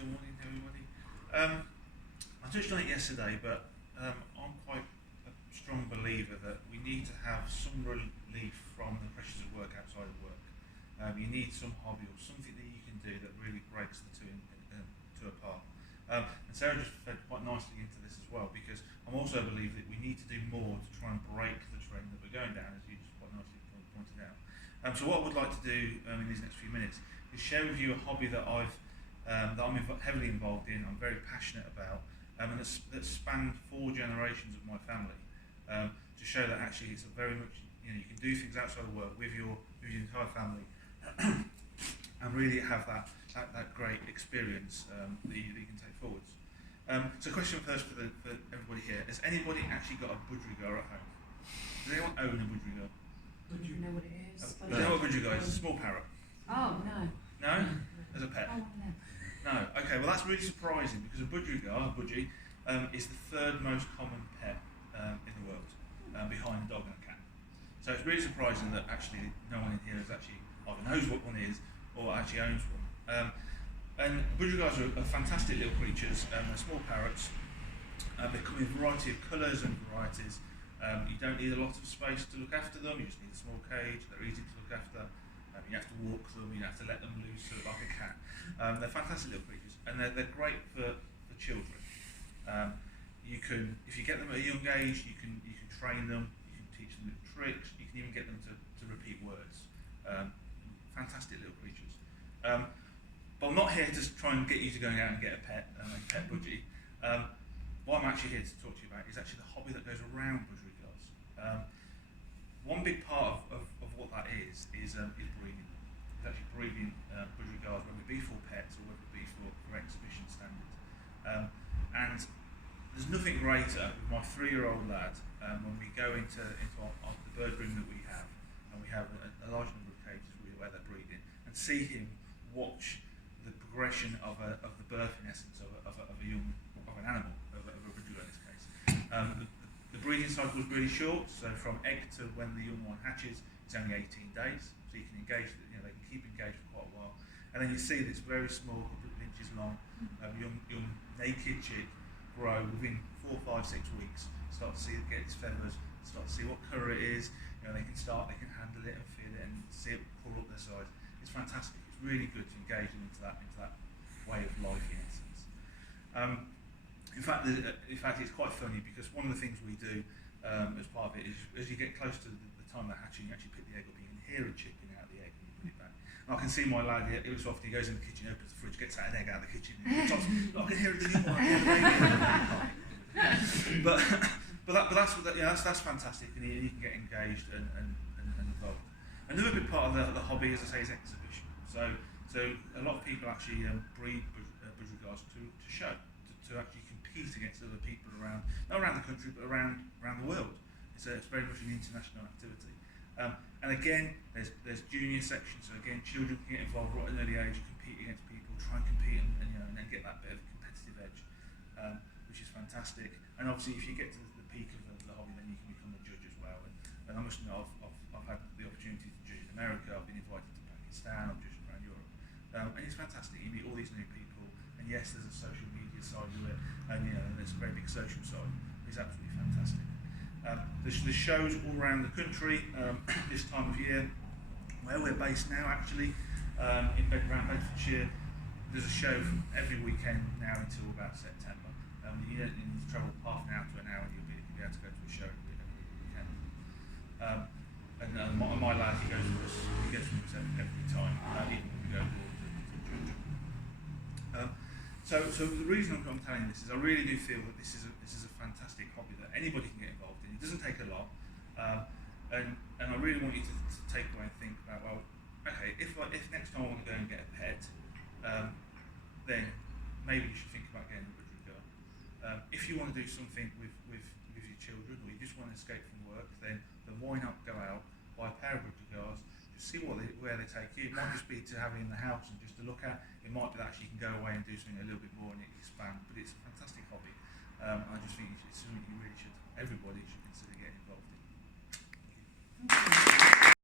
Good morning, everybody. I touched on it yesterday, but I'm quite a strong believer that we need to have some relief from the pressures of work outside of work. You need some hobby or something that you can do that really breaks the two apart. And Sarah just fed quite nicely into this as well, because I'm also a believer that we need to do more to try and break the trend that we're going down, as you just quite nicely pointed out. So what I would like to do in these next few minutes is share with you a hobby that I'm heavily involved in, I'm very passionate about, and that's spanned 4 generations of my family, to show that actually it's a very much, you can do things outside of work with your entire family and really have that great experience that you can take forwards. So question first for everybody here, has anybody actually got a budgerigar at home? Does anyone own a budgerigar? Do you know what it is? Do you know what a budgerigar is? It's a small parrot. Oh, no. No? As a pet? Oh, no. No. Okay, well that's really surprising, because a budgerigar, budgie, is the 3rd most common pet in the world, behind a dog and a cat. So it's really surprising that actually no one in here has actually either knows what one is or actually owns one. And budgerigars are fantastic little creatures. They're small parrots. They come in a variety of colours and varieties. You don't need a lot of space to look after them. You just need a small cage. They're easy to look after. You have to walk them. You have to let them loose, sort of like a cat. They're fantastic little creatures, and they're great for children. You can, if you get them at a young age, you can train them. You can teach them little tricks. You can even get them to repeat words. Fantastic little creatures. But I'm not here to try and get you to go out and get a pet budgie. What I'm actually here to talk to you about is actually the hobby that goes around budgerigars. One big part of what that is breeding. It's actually breeding budgerigars, whether it be for pets or whether it be for exhibition standards. And there's nothing greater with my 3-year-old lad when we go into the bird room that we have, and we have a large number of cages where they're breeding, and see him watch the progression of the birth, in essence, of an animal, of a budgerigar in this case. The breeding cycle is really short, so from egg to when the young one hatches, it's only 18 days. So you can engage, they can keep engaged for quite a while. And then you see this very small, a couple of inches long, young naked chick grow within 4, 5, 6 weeks. Start to see it get its feathers, start to see what colour it is. They can handle it and feel it and see it crawl up their size. It's fantastic. It's really good to engage them into that way of life, in essence. In fact, it's quite funny, because one of the things we do as part of it is, as you get close to the time they're hatching, you actually pick the egg up. You can hear it chipping out of the egg and you put it back. And I can see my lad here, every so often he goes in the kitchen, opens the fridge, gets out an egg out of the kitchen, and I can hear the young one. That's fantastic, and you can get engaged and involved. Another big part of the hobby, as I say, is exhibition. So a lot of people actually breed budgerigars to show, to actually compete against other people around, not around the country, but around the world. It's very much an international activity. And again, there's junior sections, so again, children can get involved right at an early age, compete against people, try and compete and then get that bit of competitive edge, which is fantastic. And obviously, if you get to the peak of the hobby, then you can become a judge as well. And I must know, I've had the opportunity to judge in America, I've been invited to Pakistan, I've judged around Europe. And it's fantastic, you meet all these new people, and yes, there's a social media side to it, and there's a very big social side. It's absolutely fantastic. There's shows all around the country this time of year. Where we're based now, actually, in Bedfordshire, there's a show from every weekend now until about September. You don't need to travel half an hour to an hour, and you'll be able to go to a show every weekend. And my lad, he goes with us every time, even when we go to Georgia. So the reason I'm telling you this is I really do feel that this is a fantastic hobby that anybody can get involved in. It doesn't take a lot, and I really want you to take away and think about, well, okay, if next time I want to go and get a pet, then maybe you should think about getting a budgerigar. If you want to do something with your children, or you just want to escape from work, then why not go out, buy a pair of budgerigars, just see where they take you. It might just be to have it in the house and just to look at. It might be that actually you can go away and do something a little bit more and expand, but it's a fantastic hobby. I just think it's something everybody should consider getting involved in. Thank you.